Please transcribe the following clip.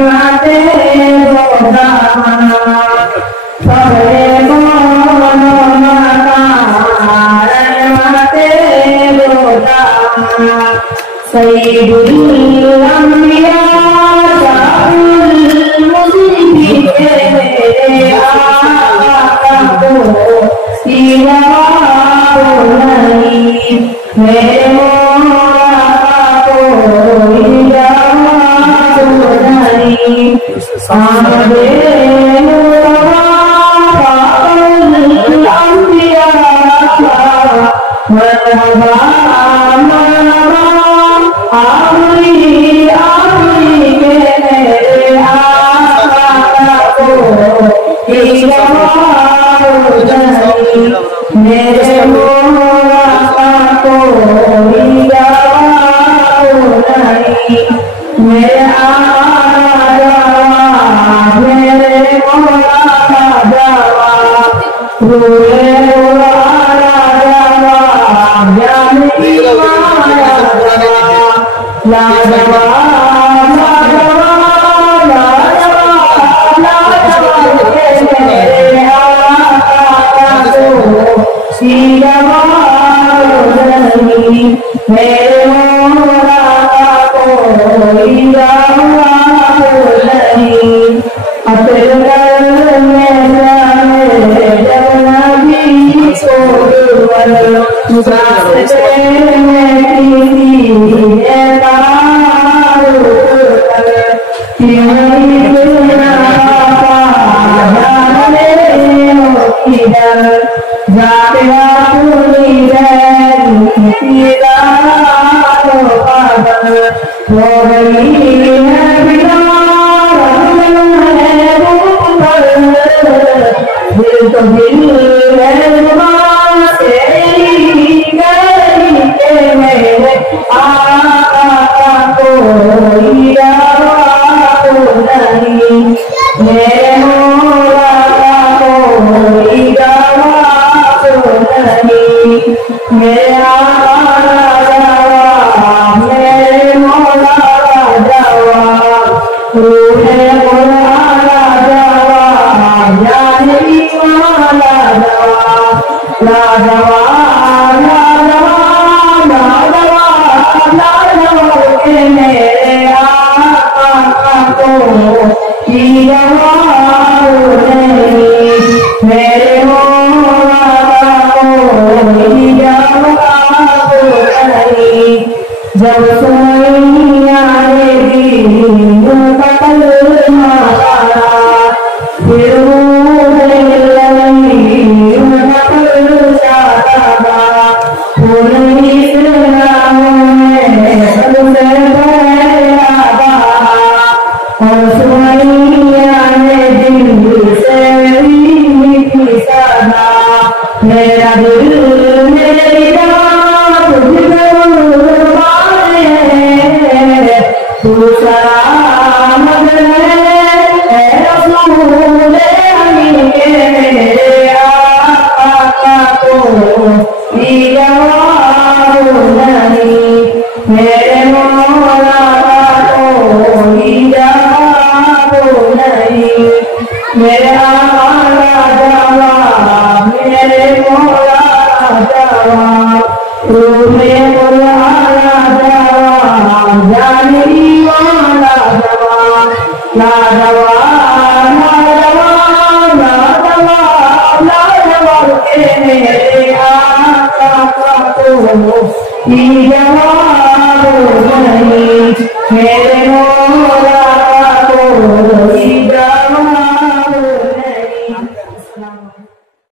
माते गोदा सबरे मोनो माता माते गोदा सैयदुल अंबिया शाहुल मुस्लिमीन मेरे आका को सिवा नहीं मेरे मौला को नहीं आमदे अंबिया मरहबा मरहबा आमरी आमरी के मेरे आका को सिवा नहीं मेरे मौला को नहीं मेरे आजा मेरे मौला जावा रूहे आजा ज्ञानी माया लाजवा लाजवा लाजवा लाजवा मेरे आका को सीधा नहीं मेरे मौला को नहीं अपने में जब नबी को रास्ते में जब सोनिया फिर मेरा दिल मेरी रात तू सलामत है रसूल अमीन के मेरे आका को जवाब नहीं मेरे मौला को जवाब नहीं मेरे आका जवाब मेरे मौला जवाब रूहे आला जवाब जानी वाला जवाब लाजवाब लाजवाब लाजवाब लाजवाब के मेरे आका को जवाब नहीं मेरे